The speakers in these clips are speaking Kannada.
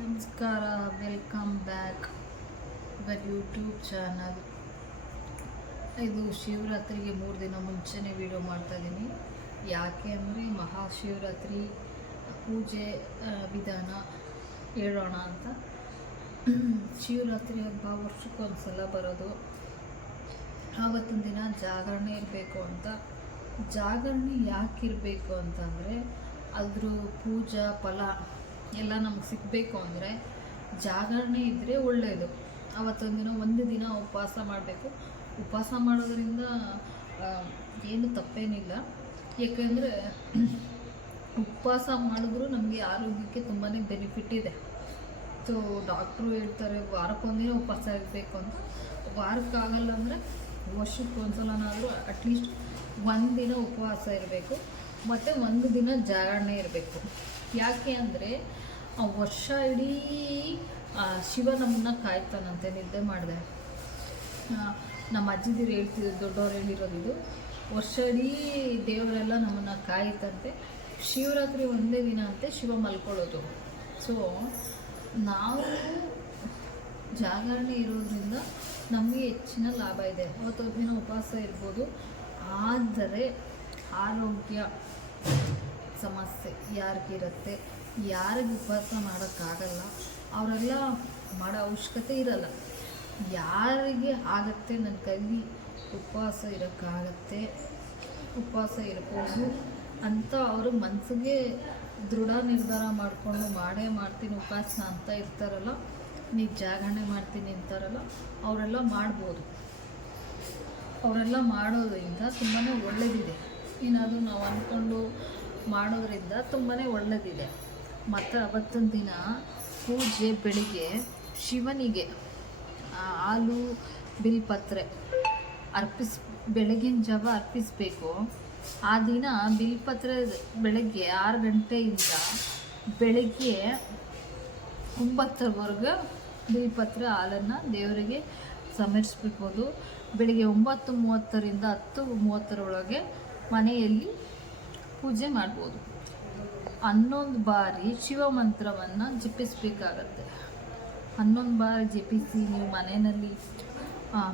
ನಮಸ್ಕಾರ, welcome back our YouTube channel. ಇದು ಶಿವರಾತ್ರಿಗೆ 3 ದಿನ ಮುಂಚೆನೇ ವಿಡಿಯೋ ಮಾಡ್ತಾಯಿದ್ದೀನಿ. ಯಾಕೆ ಅಂದರೆ ಮಹಾಶಿವರಾತ್ರಿ ಪೂಜೆ ವಿಧಾನ ಹೇಳೋಣ ಅಂತ. ಶಿವರಾತ್ರಿ ಹಬ್ಬ ವರ್ಷಕ್ಕೊಂದ್ಸಲ ಬರೋದು. ಆವತ್ತಿನ ದಿನ ಜಾಗರಣೆ ಇರಬೇಕು ಅಂತ. ಜಾಗರಣೆ ಯಾಕಿರಬೇಕು ಅಂತಂದರೆ ಅದ್ರ ಪೂಜಾ ಫಲ ಎಲ್ಲ ನಮ್ಗೆ ಸಿಗಬೇಕು ಅಂದರೆ ಜಾಗರಣೆ ಇದ್ದರೆ ಒಳ್ಳೆಯದು. ಆವತ್ತೊಂದಿನ ಒಂದು ದಿನ ಉಪವಾಸ ಮಾಡಬೇಕು. ಉಪವಾಸ ಮಾಡೋದ್ರಿಂದ ಏನು ತಪ್ಪೇನಿಲ್ಲ. ಏಕೆಂದರೆ ಉಪವಾಸ ಮಾಡಿದ್ರೂ ನಮಗೆ ಆರೋಗ್ಯಕ್ಕೆ ತುಂಬಾ ಬೆನಿಫಿಟ್ ಇದೆ. ಸೊ ಡಾಕ್ಟ್ರು ಹೇಳ್ತಾರೆ ವಾರಕ್ಕೊಂದಿನ ಉಪವಾಸ ಇರಬೇಕು ಅಂತ. ವಾರಕ್ಕಾಗಲ್ಲ ಅಂದರೆ ವರ್ಷಕ್ಕೊಂದ್ಸಲನಾದರೂ ಅಟ್ಲೀಸ್ಟ್ ಒಂದಿನ ಉಪವಾಸ ಇರಬೇಕು ಮತ್ತು ಒಂದು ದಿನ ಜಾಗರಣೆ ಇರಬೇಕು. ಯಾಕೆ ಅಂದರೆ ವರ್ಷ ಇಡೀ ಶಿವ ನಮ್ಮನ್ನ ಕಾಯ್ತಾನಂತೆ. ನಿದ್ದೆ ಮಾಡಿದೆ ನಮ್ಮ ಅಜ್ಜಿದಿರು ಹೇಳ್ತಿದ್ರು, ದೊಡ್ಡವ್ರು ಹೇಳಿರೋದು ಇದು. ವರ್ಷ ಇಡೀ ದೇವರೆಲ್ಲ ನಮ್ಮನ್ನು ಕಾಯ್ತಂತೆ. ಶಿವರಾತ್ರಿ ಒಂದೇ ದಿನ ಅಂತೆ ಶಿವ ಮಲ್ಕೊಳ್ಳೋದು. ಸೊ ನಾವು ಜಾಗರಣೆ ಇರೋದ್ರಿಂದ ನಮಗೆ ಹೆಚ್ಚಿನ ಲಾಭ ಇದೆ. ಅವತ್ತೊಂದು ದಿನ ಉಪವಾಸ ಇರ್ಬೋದು. ಆದರೆ ಆರೋಗ್ಯ ಸಮಸ್ಯೆ ಯಾರಿಗಿರುತ್ತೆ, ಯಾರಿಗೆ ಉಪವಾಸ ಮಾಡೋಕ್ಕಾಗಲ್ಲ ಅವರೆಲ್ಲ ಮಾಡೋ ಅವಶ್ಯಕತೆ ಇರಲ್ಲ. ಯಾರಿಗೆ ಆಗತ್ತೆ ನನ್ನ ಕೈಲಿ ಉಪವಾಸ ಇರೋಕ್ಕಾಗತ್ತೆ, ಉಪವಾಸ ಇರ್ಬೋದು ಅಂತ ಅವರು ಮನಸ್ಸಿಗೆ ದೃಢ ನಿರ್ಧಾರ ಮಾಡಿಕೊಂಡು ಮಾಡೇ ಮಾಡ್ತೀನಿ ಉಪವಾಸ ಅಂತ ಇರ್ತಾರಲ್ಲ, ನೀವು ಜಾಗರಣೆ ಮಾಡ್ತೀನಿ ಅಂತಾರಲ್ಲ, ಅವರೆಲ್ಲ ಮಾಡ್ಬೋದು. ಅವರೆಲ್ಲ ಮಾಡೋದ್ರಿಂದ ತುಂಬಾ ಒಳ್ಳೆಯದಿದೆ. ಏನಾದರೂ ನಾವು ಅಂದ್ಕೊಂಡು ಮಾಡೋದ್ರಿಂದ ತುಂಬಾ ಒಳ್ಳೆಯದಿದೆ. ಮತ್ತು ಅವತ್ತೊಂದು ದಿನ ಪೂಜೆ ಬೆಳಿಗ್ಗೆ ಶಿವನಿಗೆ ಹಾಲು ಬಿಲ್ಪತ್ರೆ ಬೆಳಗಿನ ಜಾವ ಅರ್ಪಿಸಬೇಕು. ಆ ದಿನ ಬಿಲ್ಪತ್ರೆ ಬೆಳಗ್ಗೆ 6 ಗಂಟೆಯಿಂದ ಬೆಳಗ್ಗೆ 9ರವರೆಗೆ ಬಿಲ್ಪತ್ರೆ ಹಾಲನ್ನು ದೇವರಿಗೆ ಸಮರ್ಪಿಸ್ಬೋದು. ಬೆಳಿಗ್ಗೆ 9:30ರಿಂದ 10:30 ಮನೆಯಲ್ಲಿ ಪೂಜೆ ಮಾಡ್ಬೋದು. 11 ಬಾರಿ ಶಿವ ಮಂತ್ರವನ್ನು ಜಪಿಸಬೇಕಾಗತ್ತೆ. 11 ಬಾರಿ ಜಪಿಸಿ ನೀವು ಮನೆಯಲ್ಲಿ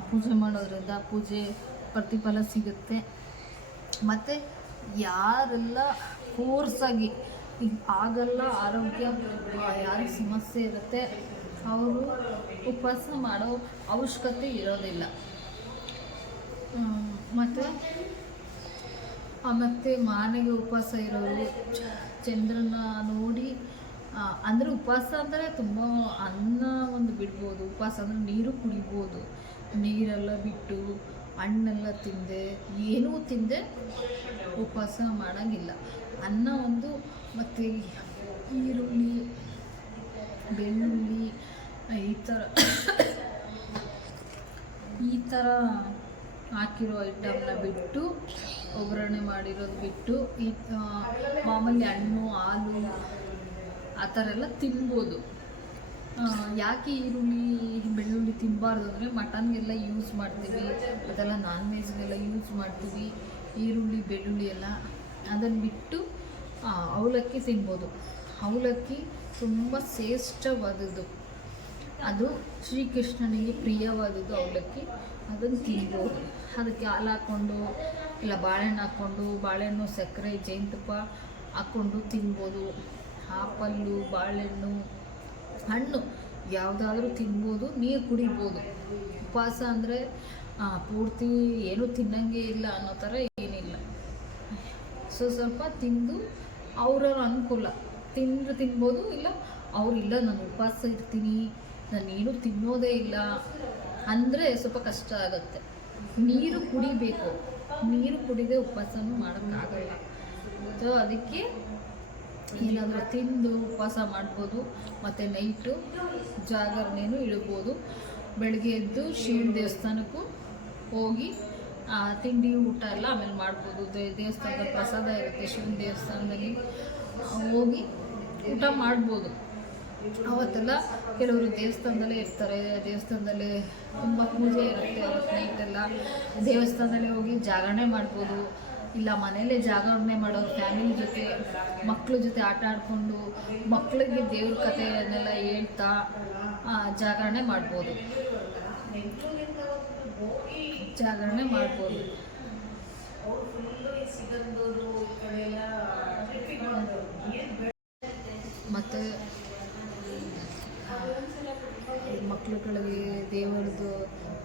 ಪೂಜೆ ಮಾಡೋದ್ರಿಂದ ಪೂಜೆ ಪ್ರತಿಫಲ ಸಿಗುತ್ತೆ. ಮತ್ತು ಯಾರೆಲ್ಲ ಫೋರ್ಸಾಗಿ ಆಗಲ್ಲ, ಆರೋಗ್ಯ ಯಾರಿಗೆ ಸಮಸ್ಯೆ ಇರುತ್ತೆ ಅವರು ಉಪವಾಸ ಮಾಡೋ ಅವಶ್ಯಕತೆ ಇರೋದಿಲ್ಲ. ಮತ್ತು ಮನೆಗೆ ಉಪವಾಸ ಇರೋರು ಚಂದ್ರನ ನೋಡಿ ಅಂದರೆ ಉಪವಾಸ ಅಂದರೆ ತುಂಬ ಅನ್ನ ಒಂದು ಬಿಡ್ಬೋದು. ಉಪವಾಸ ಅಂದರೆ ನೀರು ಕುಡಿಬೋದು. ನೀರೆಲ್ಲ ಬಿಟ್ಟು ಹಣ್ಣೆಲ್ಲ ತಿಂದೆ ಏನೂ ತಿಂದೆ ಉಪವಾಸ ಮಾಡೋಂಗಿಲ್ಲ. ಅನ್ನ ಒಂದು ಮತ್ತು ಈರುಳ್ಳಿ ಬೆಳ್ಳುಳ್ಳಿ ಈ ಥರ ಹಾಕಿರೋ ಐಟಮ್ನ ಬಿಟ್ಟು, ಒಗ್ಗರಣೆ ಮಾಡಿರೋದು ಬಿಟ್ಟು ಮಾಮೂಲಿ ಹಣ್ಣು ಹಾಲು ಆ ಥರ ಎಲ್ಲ ತಿನ್ಬೋದು. ಯಾಕೆ ಈರುಳ್ಳಿ ಬೆಳ್ಳುಳ್ಳಿ ತಿನ್ನಬಾರ್ದು ಅಂದರೆ ಮಟನ್ಗೆಲ್ಲ ಯೂಸ್ ಮಾಡ್ತೀವಿ, ಅದೆಲ್ಲ ನಾನ್ ವೆಜ್ಗೆಲ್ಲ ಯೂಸ್ ಮಾಡ್ತೀವಿ. ಈರುಳ್ಳಿ ಬೆಳ್ಳುಳ್ಳಿ ಎಲ್ಲ ಅದನ್ನು ಬಿಟ್ಟು ಅವಲಕ್ಕಿ ತಿನ್ಬೋದು. ಅವಲಕ್ಕಿ ತುಂಬ ಶ್ರೇಷ್ಠವಾದದ್ದು. ಅದು ಶ್ರೀಕೃಷ್ಣನಿಗೆ ಪ್ರಿಯವಾದದ್ದು ಅವಲಕ್ಕಿ. ಅದನ್ನು ತಿನ್ಬೋದು. ಅದಕ್ಕೆ ಹಾಲು ಹಾಕ್ಕೊಂಡು ಇಲ್ಲ ಬಾಳೆಹಣ್ಣು ಹಾಕ್ಕೊಂಡು, ಬಾಳೆಹಣ್ಣು ಸಕ್ಕರೆ ಜೇನುತುಪ್ಪ ಹಾಕ್ಕೊಂಡು ತಿನ್ಬೋದು. ಆಪಲ್ಲು ಬಾಳೆಹಣ್ಣು ಹಣ್ಣು ಯಾವುದಾದ್ರೂ ತಿನ್ಬೋದು. ನೀರು ಕುಡಿಬೋದು. ಉಪವಾಸ ಅಂದರೆ ಪೂರ್ತಿ ಏನೂ ತಿನ್ನಂಗೆ ಇಲ್ಲ ಅನ್ನೋ ಥರ ಏನಿಲ್ಲ. ಸ್ವಲ್ಪ ತಿಂದು ಅವ್ರವ್ರ ಅನುಕೂಲ ತಿನ್ಬೋದು. ಇಲ್ಲ ಅವರಿಲ್ಲ ನಾನು ಉಪವಾಸ ಇರ್ತೀನಿ, ನಾನೇನು ತಿನ್ನೋದೇ ಇಲ್ಲ ಅಂದರೆ ಸ್ವಲ್ಪ ಕಷ್ಟ ಆಗುತ್ತೆ. ನೀರು ಕುಡಿಬೇಕು. ನೀರು ಕುಡಿದೇ ಉಪವಾಸನೂ ಮಾಡೋಕ್ಕಾಗಲ್ಲ. ಸೊ ಅದಕ್ಕೆ ಏನಾದರೂ ತಿಂದು ಉಪವಾಸ ಮಾಡ್ಬೋದು. ಮತ್ತು ನೈಟು ಜಾಗರಣೆನೂ ಇಡ್ಬೋದು. ಬೆಳಗ್ಗೆ ಎದ್ದು ಶಿವನ ದೇವಸ್ಥಾನಕ್ಕೂ ಹೋಗಿ ತಿಂಡಿ ಊಟ ಎಲ್ಲ ಆಮೇಲೆ ಮಾಡ್ಬೋದು. ದೇವಸ್ಥಾನದ ಪ್ರಸಾದ ಇರುತ್ತೆ, ಶಿವನ ದೇವಸ್ಥಾನದಲ್ಲಿ ಹೋಗಿ ಊಟ ಮಾಡ್ಬೋದು. ಅವತ್ತೆಲ್ಲ ಕೆಲವರು ದೇವಸ್ಥಾನದಲ್ಲೇ ಇರ್ತಾರೆ. ದೇವಸ್ಥಾನದಲ್ಲೇ ತುಂಬ ಪೂಜೆ ಇರುತ್ತೆ. ಅವತ್ತು ನೈಟೆಲ್ಲ ದೇವಸ್ಥಾನದಲ್ಲೇ ಹೋಗಿ ಜಾಗರಣೆ ಮಾಡ್ಬೋದು. ಇಲ್ಲ ಮನೇಲೇ ಜಾಗರಣೆ ಮಾಡೋರು ಫ್ಯಾಮಿಲಿ ಜೊತೆ ಮಕ್ಕಳ ಜೊತೆ ಆಟ ಆಡಿಕೊಂಡು ಮಕ್ಕಳಿಗೆ ದೇವ್ರ ಕಥೆಯನ್ನೆಲ್ಲ ಹೇಳ್ತಾ ಜಾಗರಣೆ ಮಾಡ್ಬೋದು. ಮತ್ತು ಮಕ್ಕಳುಗಳಿಗೆ ದೇವರದ್ದು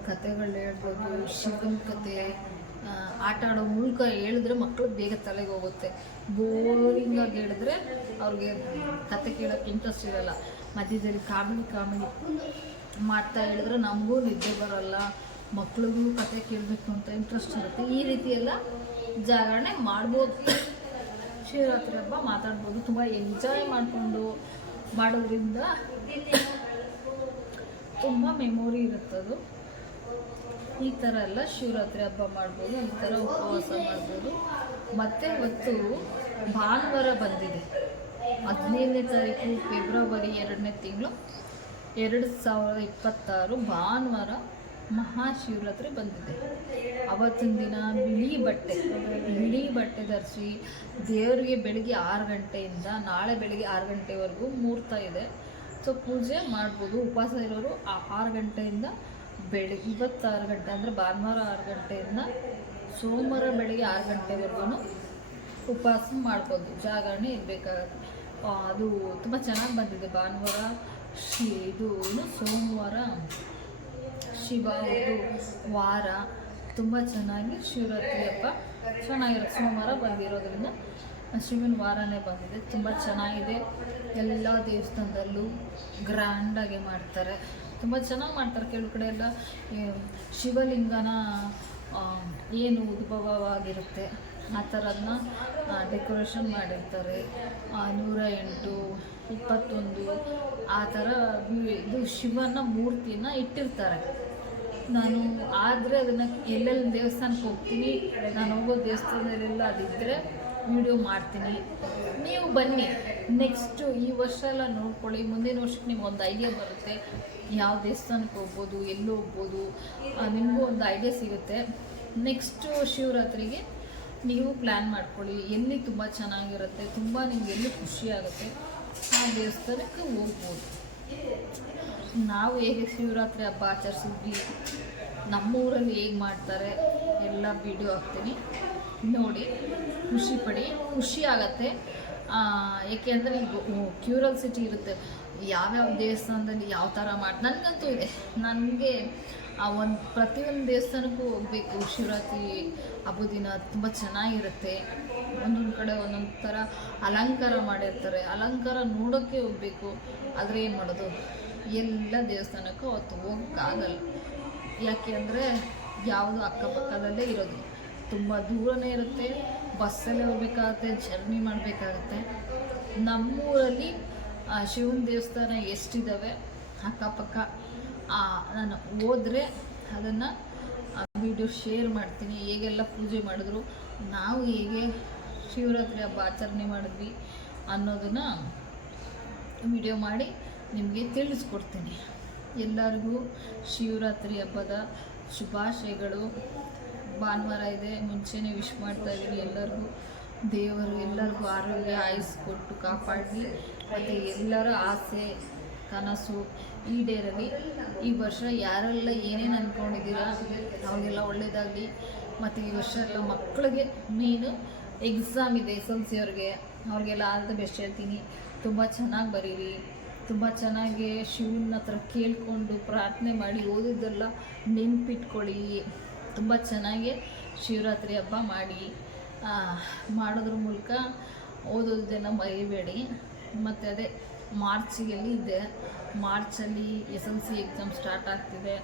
ಕಥೆಗಳು ಹೇಳ್ಬೋದು, ಶಿವನ ಕತೆ ಆಟ ಆಡೋ ಮೂಲಕ ಹೇಳಿದ್ರೆ ಮಕ್ಕಳು ಬೇಗ ತಲೆಗೆ ಹೋಗುತ್ತೆ. ಬೋರಿಂಗಾಗಿ ಹೇಳಿದ್ರೆ ಅವ್ರಿಗೆ ಕತೆ ಕೇಳೋಕ್ಕೆ ಇಂಟ್ರೆಸ್ಟ್ ಇರೋಲ್ಲ. ಮಧ್ಯದಲ್ಲಿ ಕಾಮಿಡಿ ಮಾಡ್ತಾ ಹೇಳಿದ್ರೆ ನಮಗೂ ನಿದ್ದೆ ಬರೋಲ್ಲ, ಮಕ್ಳಿಗೂ ಕತೆ ಕೇಳಬೇಕು ಅಂತ ಇಂಟ್ರೆಸ್ಟ್ ಇರುತ್ತೆ. ಈ ರೀತಿ ಎಲ್ಲ ಜಾಗರಣೆ ಮಾಡ್ಬೋದು. ಶಿವರಾತ್ರಿ ಹಬ್ಬ ಮಾತಾಡ್ಬೋದು. ತುಂಬ ಎಂಜಾಯ್ ಮಾಡಿಕೊಂಡು ಮಾಡೋದ್ರಿಂದ ತುಂಬ ಮೆಮೊರಿ ಇರುತ್ತದು. ಈ ಥರ ಎಲ್ಲ ಶಿವರಾತ್ರಿ ಹಬ್ಬ ಮಾಡ್ಬೋದು, ಈ ಥರ ಉಪವಾಸ ಮಾಡ್ಬೋದು. ಮತ್ತು ಇವತ್ತು ಭಾನುವಾರ ಬಂದಿದೆ, 15ನೇ ತಾರೀಕು ಫೆಬ್ರವರಿ 2ನೇ ತಿಂಗಳು 2026 ಭಾನುವಾರ ಮಹಾಶಿವರಾತ್ರಿ ಬಂದಿದೆ. ಅವತ್ತಿನ ದಿನ ಬಿಳಿ ಬಟ್ಟೆ ಧರಿಸಿ ದೇವರಿಗೆ ಬೆಳಿಗ್ಗೆ 6 ಗಂಟೆಯಿಂದ ನಾಳೆ ಬೆಳಿಗ್ಗೆ 6 ಗಂಟೆವರೆಗೂ ಮುಹೂರ್ತ ಇದೆ. ಸೊ ಪೂಜೆ ಮಾಡ್ಬೋದು. ಉಪವಾಸ ಇರೋರು 6 ಗಂಟೆಯಿಂದ ಬೆಳಿಗ್ಗೆ ಇವತ್ತು 6 ಗಂಟೆ ಅಂದರೆ ಭಾನುವಾರ 6 ಗಂಟೆಯಿಂದ ಸೋಮವಾರ ಬೆಳಿಗ್ಗೆ 6 ಗಂಟೆವರೆಗೂ ಉಪವಾಸ ಮಾಡ್ಬೋದು, ಜಾಗರಣೆ ಇರಬೇಕಾಗತ್ತೆ. ಅದು ತುಂಬ ಚೆನ್ನಾಗಿ ಬಂದಿದೆ. ಭಾನುವಾರ ಸೋಮವಾರ ಶಿವ ವಾರ ತುಂಬ ಚೆನ್ನಾಗಿ ಶಿವರಾತ್ರಿ ಹಬ್ಬ ಚೆನ್ನಾಗಿರುತ್ತೆ. ಸೋಮವಾರ ಬಂದಿರೋದ್ರಿಂದ ಶಿವನ ವಾರನೇ ಬಂದಿದೆ, ತುಂಬ ಚೆನ್ನಾಗಿದೆ. ಎಲ್ಲ ದೇವಸ್ಥಾನದಲ್ಲೂ ಗ್ರ್ಯಾಂಡಾಗಿ ಮಾಡ್ತಾರೆ, ತುಂಬ ಚೆನ್ನಾಗಿ ಮಾಡ್ತಾರೆ. ಕೆಲವು ಕಡೆ ಎಲ್ಲ ಶಿವಲಿಂಗನ ಏನು ಉದ್ಭವವಾಗಿರುತ್ತೆ ಆ ಥರದನ್ನ ಡೆಕೋರೇಷನ್ ಮಾಡಿರ್ತಾರೆ. 108, 21 ಆ ಥರ ಇದು ಶಿವನ ಮೂರ್ತಿನ ಇಟ್ಟಿರ್ತಾರೆ. ನಾನು ಆದರೆ ಅದನ್ನು ಎಲ್ಲೆಲ್ಲಿ ದೇವಸ್ಥಾನಕ್ಕೆ ಹೋಗ್ತೀನಿ, ನಾನು ಹೋಗೋ ದೇವಸ್ಥಾನದಲ್ಲೆಲ್ಲ ಅದಿದ್ದರೆ ವಿಡಿಯೋ ಮಾಡ್ತೀನಿ. ನೀವು ಬನ್ನಿ, ನೆಕ್ಸ್ಟು ಈ ವರ್ಷ ಎಲ್ಲ ನೋಡ್ಕೊಳ್ಳಿ. ಮುಂದಿನ ವರ್ಷಕ್ಕೆ ನಿಮ್ಗೆ ಒಂದು ಐಡಿಯಾ ಬರುತ್ತೆ, ಯಾವ ದೇವಸ್ಥಾನಕ್ಕೆ ಹೋಗ್ಬೋದು, ಎಲ್ಲಿ ಹೋಗ್ಬೋದು, ನಿಮಗೂ ಒಂದು ಐಡಿಯಾ ಸಿಗುತ್ತೆ. ನೆಕ್ಸ್ಟು ಶಿವರಾತ್ರಿಗೆ ನೀವು ಪ್ಲ್ಯಾನ್ ಮಾಡ್ಕೊಳ್ಳಿ, ಎಲ್ಲಿ ತುಂಬ ಚೆನ್ನಾಗಿರುತ್ತೆ, ತುಂಬ ನಿಮ್ಗೆ ಎಲ್ಲಿ ಖುಷಿ ಆಗುತ್ತೆ ಆ ದೇವಸ್ಥಾನಕ್ಕೆ ಹೋಗ್ಬೋದು. ನಾವು ಹೇಗೆ ಶಿವರಾತ್ರಿ ಹಬ್ಬ ಆಚರಿಸಿದ್ವಿ, ನಮ್ಮೂರಲ್ಲಿ ಹೇಗೆ ಮಾಡ್ತಾರೆ ಎಲ್ಲ ವಿಡಿಯೋ ಹಾಕ್ತೀನಿ, ನೋಡಿ ಖುಷಿ ಆಗತ್ತೆ. ಏಕೆಂದರೆ ಈಗ ಕ್ಯೂರಿಯಾಸಿಟಿ ಇರುತ್ತೆ, ಯಾವ್ಯಾವ ದೇವಸ್ಥಾನದಲ್ಲಿ ಯಾವ ಥರ ನನಗಂತೂ ಇದೆ. ನನಗೆ ಪ್ರತಿಯೊಂದು ದೇವಸ್ಥಾನಕ್ಕೂ ಹೋಗಬೇಕು. ಶಿವರಾತ್ರಿ ಹಬ್ಬದ ದಿನ ತುಂಬ ಚೆನ್ನಾಗಿರುತ್ತೆ. ಒಂದೊಂದು ಕಡೆ ಒಂದೊಂದು ಥರ ಅಲಂಕಾರ ಮಾಡಿರ್ತಾರೆ, ಅಲಂಕಾರ ನೋಡೋಕ್ಕೆ ಹೋಗಬೇಕು. ಆದರೆ ಏನು ಮಾಡೋದು, ಎಲ್ಲ ದೇವಸ್ಥಾನಕ್ಕೂ ಅವತ್ತು ಹೋಗೋಕ್ಕಾಗಲ್ಲ. ಯಾಕೆ ಅಂದರೆ ಯಾವುದು ಅಕ್ಕಪಕ್ಕದಲ್ಲೇ ಇರೋದು, ತುಂಬ ದೂರನೇ ಇರುತ್ತೆ, ಬಸ್ಸಲ್ಲೇ ಹೋಗ್ಬೇಕಾಗತ್ತೆ, ಜರ್ನಿ ಮಾಡಬೇಕಾಗತ್ತೆ. ನಮ್ಮೂರಲ್ಲಿ ಶಿವನ ದೇವಸ್ಥಾನ ಎಷ್ಟಿದ್ದಾವೆ ಅಕ್ಕಪಕ್ಕ, ನಾನು ಹೋದರೆ ಅದನ್ನು ವಿಡಿಯೋ ಶೇರ್ ಮಾಡ್ತೀನಿ. ಹೇಗೆಲ್ಲ ಪೂಜೆ ಮಾಡಿದ್ರು, ನಾವು ಹೇಗೆ ಶಿವರಾತ್ರಿ ಹಬ್ಬ ಆಚರಣೆ ಮಾಡಿದ್ವಿ ಅನ್ನೋದನ್ನು ವಿಡಿಯೋ ಮಾಡಿ ನಿಮಗೆ ತಿಳಿಸ್ಕೊಡ್ತೀನಿ. ಎಲ್ಲರಿಗೂ ಶಿವರಾತ್ರಿ ಹಬ್ಬದ ಶುಭಾಶಯಗಳು. ಭಾನುವಾರ ಇದೆ, ಮುಂಚೆನೇ ವಿಶ್ ಮಾಡ್ತಾಯಿದ್ದೀನಿ ಎಲ್ಲರಿಗೂ. ದೇವರು ಎಲ್ಲರಿಗೂ ಆರೋಗ್ಯ ಆಯುಸ್ಸು ಕೊಟ್ಟು ಕಾಪಾಡಲಿ, ಮತ್ತು ಎಲ್ಲರ ಆಸೆ ಕನಸು ಈಡೇರಲಿ. ಈ ವರ್ಷ ಯಾರೆಲ್ಲ ಏನೇನು ಅಂದ್ಕೊಂಡಿದ್ದೀರಾ ಅವ್ರಿಗೆಲ್ಲ ಒಳ್ಳೆಯದಾಗಲಿ. ಮತ್ತು ಈ ವರ್ಷ ಎಲ್ಲ ಮಕ್ಕಳಿಗೆ ಮೇನು ಎಕ್ಸಾಮ್ ಇದೆ, SLC ಅವ್ರಿಗೆಲ್ಲ ಆಲ್ ದ ಬೆಸ್ಟ್ ಹೇಳ್ತೀನಿ. ತುಂಬ ಚೆನ್ನಾಗಿ ಬರೀರಿ, ತುಂಬ ಚೆನ್ನಾಗಿ ಶಿವನ ಹತ್ರ ಕೇಳಿಕೊಂಡು ಪ್ರಾರ್ಥನೆ ಮಾಡಿ ಓದಿದ್ದೆಲ್ಲ ನೆನ್ಪಿಟ್ಕೊಳ್ಳಿ. ತುಂಬ ಚೆನ್ನಾಗಿ ಶಿವರಾತ್ರಿ ಹಬ್ಬ ಮಾಡೋದ್ರ ಮೂಲಕ ಓದೋದನ್ನು ಮರಿಬೇಡಿ. ಮತ್ತು ಅದೇ ಮಾರ್ಚಲ್ಲಿ ಇದೆ, ಮಾರ್ಚಲ್ಲಿ SLC ಎಕ್ಸಾಮ್ ಸ್ಟಾರ್ಟ್ ಆಗ್ತಿದೆ.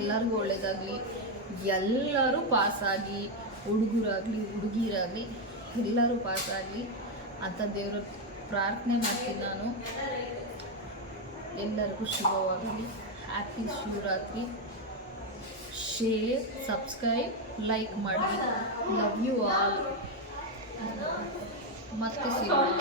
ಎಲ್ಲರಿಗೂ ಒಳ್ಳೆಯದಾಗಲಿ, ಎಲ್ಲರೂ ಪಾಸಾಗಿ, ಹುಡುಗರಾಗಲಿ ಹುಡುಗಿರಾಗಲಿ ಎಲ್ಲರೂ ಪಾಸಾಗಲಿ ಅಂತ ದೇವರ ಪ್ರಾರ್ಥನೆ ಮಾಡ್ತೀನಿ ನಾನು. ಎಲ್ಲರಿಗೂ ಶುಭವಾಗಲಿ. Happy Shivaratri. Share, subscribe, like ಮಾಡಿ. Love you all. ಮತ್ತೆ ಸಿಗೋಣ.